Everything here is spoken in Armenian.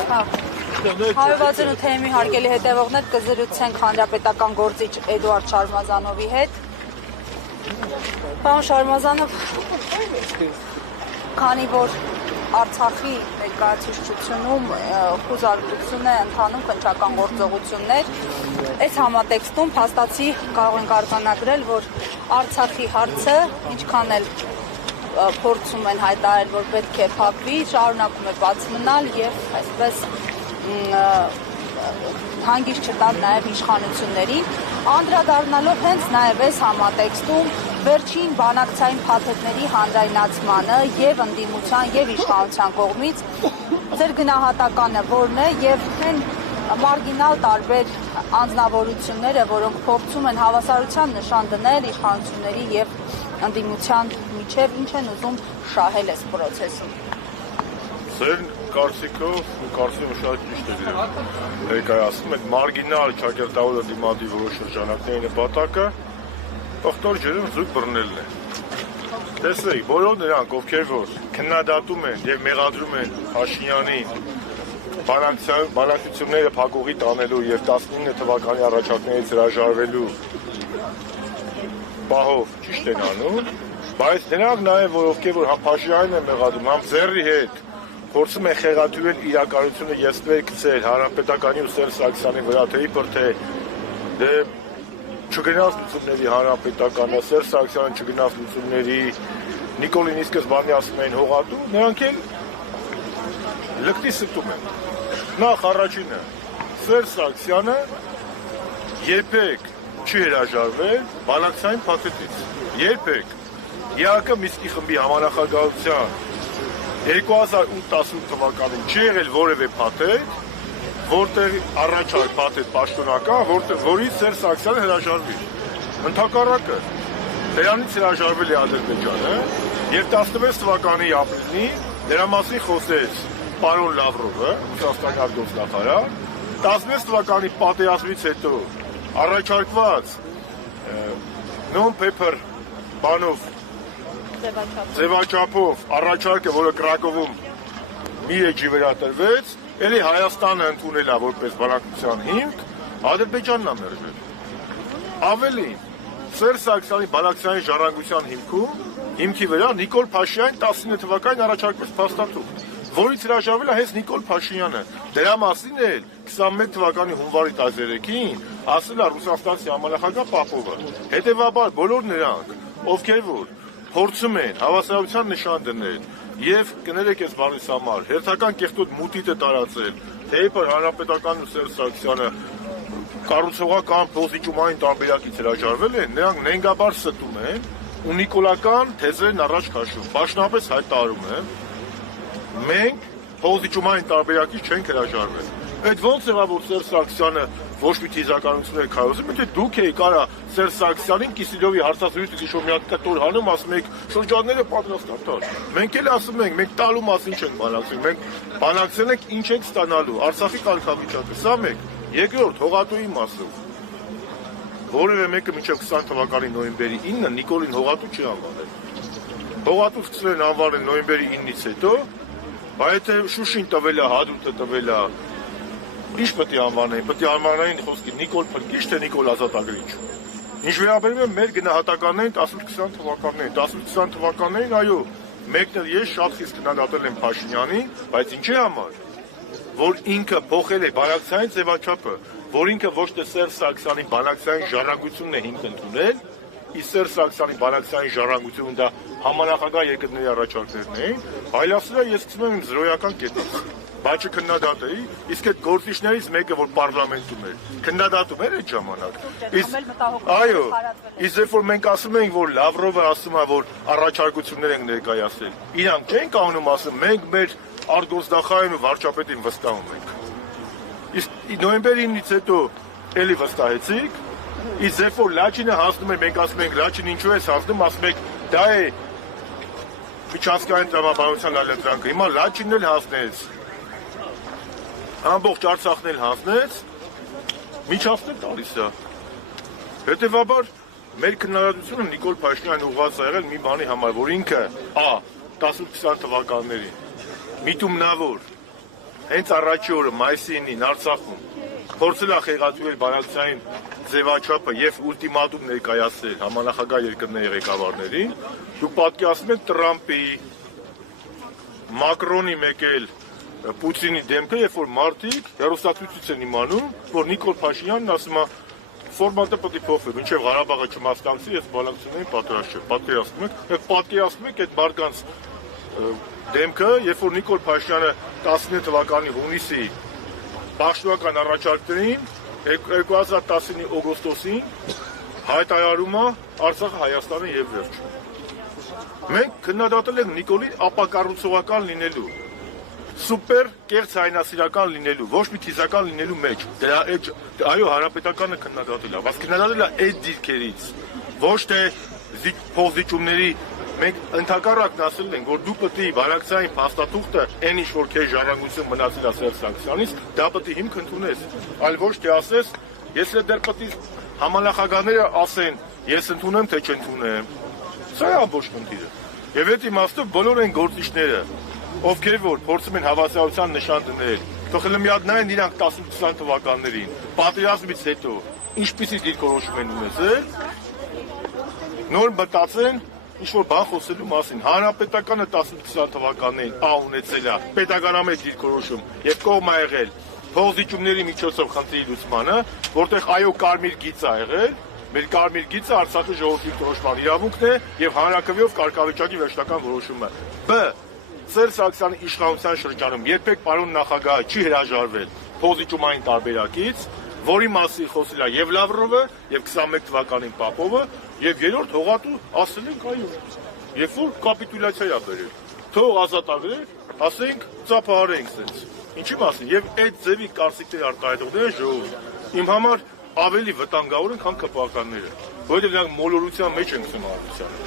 168 թեմի հարգելի հետևողներ կզրուցենք հանրապետական գործիչ Էդուարդ Շարմազանովի հետ։ Պարոն Շարմազանով, քանի որ Արցախի ներկայացուցչությունում խուզարկություն է ընթանում քննչական գործողություններ, այս համատեքստում փաստացի կարող ենք արձանագրել, որ Արցախի հարցը ինչքան էլ փորձում են հայտարարել, որ պետք է փակվի, շարունակում է բաց մնալ եւ այսպես հանգիստ չտալ նաեւ իշխանություններին, անդրադառնալով հենց նաեւ այս համատեքստում վերջին բանակցային փաթեթների հանրայնացմանը եւ ընդդիմության եւ իշխանության կողմից ձեր գնահատականը որն է եւ այն մարգինալ տարբեր անձնավորությունները, որոնք փորձում են հավասարության նշան դնել իշխանությունների եւ ընդդիմության միջև, ինչ են ուզում շահել այս process-ում։ Ձեր կարծիքով ու կարծիքը շատ ճիշտ է դրել։ Ներկայացնում եք մարգինալ ճակերտավոր դիմադի որոշ շրջանակների նպատակը ողտոր ջրում զուգ բռնելն է։ Տեսեք, բոլոր նրանք, ովքեր որ քննադատում են եւ մեղադրում են Փաշինյանին բանակցությունները փակուղի տանելու եւ 19 թվականի առաջարկներից հրաժարվելու պահով ճիշտ են անում, բայց նրանք նաեւ որ ովքեր որ համ Փաշինյանին են մեղադրում, համ Ձեռի հետ փորձում են խեղաթյուրել իրականությունը եւ ստվերքցել հանրապետականի ու Սերժ Սարգսյանի վրա, թե իբր թե դե չգնաց լուծումների հանրապետականը, Սերժ Սարգսյանը չգնաց լուծումների, Նիկոլին իսկ բանի ասում էին հողատու, նրանք էլ լկտի ստում են։ Նախ առաջինը, Սերժ Սարգսյանը երբեք չի հրաժարվել բանակցային փաթեթից, երբեք ԵԱԿ Մինսկի խմբի համանախագահության 2018 թվականին չի եղել որևէ փաթեթ, որտեղ առաջարկ փաթեթ պաշտոնական, որից Սերժ Սարգսյանը հրաժարվի։ Ընդհակառակը, դրանից հրաժարվել է Ադրբեջանը եւ 16 թվականի ապրիլին դրա մասին խոսեց պարոն Լավրովը, Ռուսաստանի արտգործնախարար, 16 թվականի պատերազմից հետո առաջարկված non-paper բանով ձևաչափով առաջարկը, որը Կրակովում մի էջի վրա տրվեց, էլի Հայաստանը ընդունել է որպես բանակցության հիմք, Ադրբեջանն է մերժել։ Ավելին, Սերժ Սարգսյանի բանակցային ժառանգության հիմքի վրա Նիկոլ Փաշինյանին 19 թվականին առաջարկվեց փաստաթուղթ, որից հրաժարվել է հենց Նիկոլ Փաշինյանը։ Դրա մասին էլ 21 թվականի հունվարի 13-ին ասել է Ռուսաստանի համանախագահ Պապովը։ Հետևաբար բոլոր նրանք, ովքեր որ փորձում են հավասարության նշան դնել եւ կներեք այս բանից համար հերթական կեղտոտ մուտիտը տարածել, թե իբր հանրապետական ու Սերժ Սարգսյանը կառուցողական պոզիցիոնային տարբերակից հրաժարվել են, նրանք նենգաբար ստում են ու նիկոլական թեզերն առաջ քաշում։ Պաշտոնապես հայտարարում են, մենք պոզիցիոնային տարբերակից չենք հրաժարվել։ Այդ ո՞նց է որ Սերժ Սարգսյանը ոչ մի թիզականություններ քայլում, եթե դուք եք կարա Սերժ Սարգսյանին Կիսիլյովի հարցազրույցը գիշեր մի հատ կտոր հանում, ասում եք շրջանները պատրաստատար։ Մենք էլ ասում ենք, մենք տալու մասին չենք բանակցում, մենք բանակցել ենք ինչ ենք ստանալու, Արցախի կարգավիճակը, սա մեկ, երկրորդ հողատուի մասով։ Որևէ մեկը մինչև 20 թվականի նոյեմբերի 9-ը Նիկոլին հողատու չի անվանել։ Հողատու սկսել են անվանել նոյեմբերի 9-ից հետո, բայց եթե Շուշին տվել է, Հադրութը տվել է, ինչ պետք է անվանեին, պետք է անվանեին խոսքի Նիկոլ Փրկիչ, թե Նիկոլ Ազատագրիչ։ Ինչ վերաբերում է մեր գնահատականներին 18-20 թվականներին, 18-20 թվականներին, այո, մեկն էլ ես շատ խիստ քննադատել եմ Փաշինյանին, բայց ինչի համար, որ ինքը փոխել է բանակցային ձևաչափը, որ ինքը ոչ թե Սերժ Սարգսյանի բանակցային ժառանգությունն է հիմք ընդունել, իսկ Սերժ Սարգսյանի բանակցային ժառանգությունը դա համանախագահ երկրների առաջարկներն էին, այլ ասել ես սկսում եմ իմ զրոյական կետից։ Բայց քննադատեի, իսկ այդ գործիչներից մեկը որ պարլամենտում էր, քննադատում էր այդ ժամանակ։ Այո, իսկ երբ որ մենք ասում ենք, որ Լավրովը ասում է, որ առաջարկություններ ենք ներկայացրել, իրանք չեն կանոնում ասում, մենք մեր արտգործնախարարին ու վարչապետին վստահում ենք։ Իսկ նոյեմբերի 9-ից հետո էլի վստահեցիք, իսկ երբ որ Լաչինը հասնում է, մենք ասում ենք Լաչին ինչու է հասնում, ասում ենք դա է միջազգային տրամաբանության լալետրանքը։ Հիմա Լաչինն էլ հասնեց։ Ամբողջ Արցախն էլ հասնեց, միջազգներ տալիս է։ Հետևաբար մեր քննադատությունը Նիկոլ Փաշինյանն ուղղված է եղել մի բանի համար, որ ինքը 18-20 թվականներին միտումնավոր հենց առաջի օրը մայիսի 9-ին Արցախում փորձել է խեղաթյուրել բանակցային ձևաչափը եւ ուլտիմատում ներկայացրել համանախագահ երկրների ղեկավարներին, դուք պատկերացնում եք Տրամպի, Մակրոնի մեկ էլ Պուտինի դեմքը, երբ որ մարդիկ հեռուստացույցից են իմանում, որ Նիկոլ Փաշինյանն ասում է ֆորմատը պետք է փոխվի, մինչև Ղարաբաղը չմասնակցի, ես բանակցություններին պատրաստ չեմ։ Պատկերացնում եք այդ մարդկանց դեմքը, երբ որ Նիկոլ Փաշինյանը 19 թվականի հունիսի պաշտոնական առաջարկներին 2019 օգոստոսին հայտարարում է Արցախը Հայաստանը եւ վերջ։ Մենք քննադատել ենք Նիկոլի ապակառուցողական լինելու, սուպեր կեղծ հայնասիրական լինելու, ոչ մի թիզական լինելու մեջ։ Այո, հանրապետականը քննադատել է, բայց քննադատել է այդ դիրքերից, ոչ թե փոխզիջումների։ Մենք ընդհակառակն ասել ենք, որ դու պետք է բանակցային փաստաթուղթը, այն ինչ որ քեզ ժառանգություն մնացել է Սերժ Սարգսյանից, դա պետք է հիմք ընդունես, այլ ոչ թե ասես, ես դեռ պետք է համանախագահները ասեն, ես ընդունեմ թե չընդունեմ։ Սա է ամբողջ խնդիրը։ Եվ այդ իմաստով բոլոր այն գործիչները, ովքեր որ փորձում են հավասարության նշան դնել, թող մի հատ նայեն իրանք 10-20 թվականներին, պատերազմից հետո ինչպիսի դիրքորոշում են ունեցել, նոր մտածեն ինչ-որ բան խոսելու մասին։ Հանրապետականը 10-20 թվականներին ունեցել է պետականամետ դիրքորոշում եւ կողմ ա եղել փոխզիջումների միջոցով խնդրի լուծմանը, որտեղ այո կարմիր գիծ ա եղել, մեր կարմիր գիծը Արցախի ժողովրդի որոշման իրավունքն է եւ հանրակրվեով կարգավիճակի վերջնական որոշումը։ Բ. Սերժ Սարգսյանի իշխանության շրջանում երբեք պարոն նախագահը չի հրաժարվել փոխզիջումային տարբերակից, որի մասին խոսել է եւ Լավրովը, եւ 21 թվականին Պապովը, եւ երրորդ հողատու ասել ենք այո։ Երբ որ կապիտուլյացիա է բերել, թող ազատագրել, ասենք ծափահարենք sense։ Ինչի մասին։ Եւ այդ ձևի կարծիքների արտահայտողները ժողովուրդ իմ համար ավելի վտանգավոր են, քան ԿՊԱ-ականները, որովհետեւ նրանք մոլորության մեջ են գցում հանրությանը։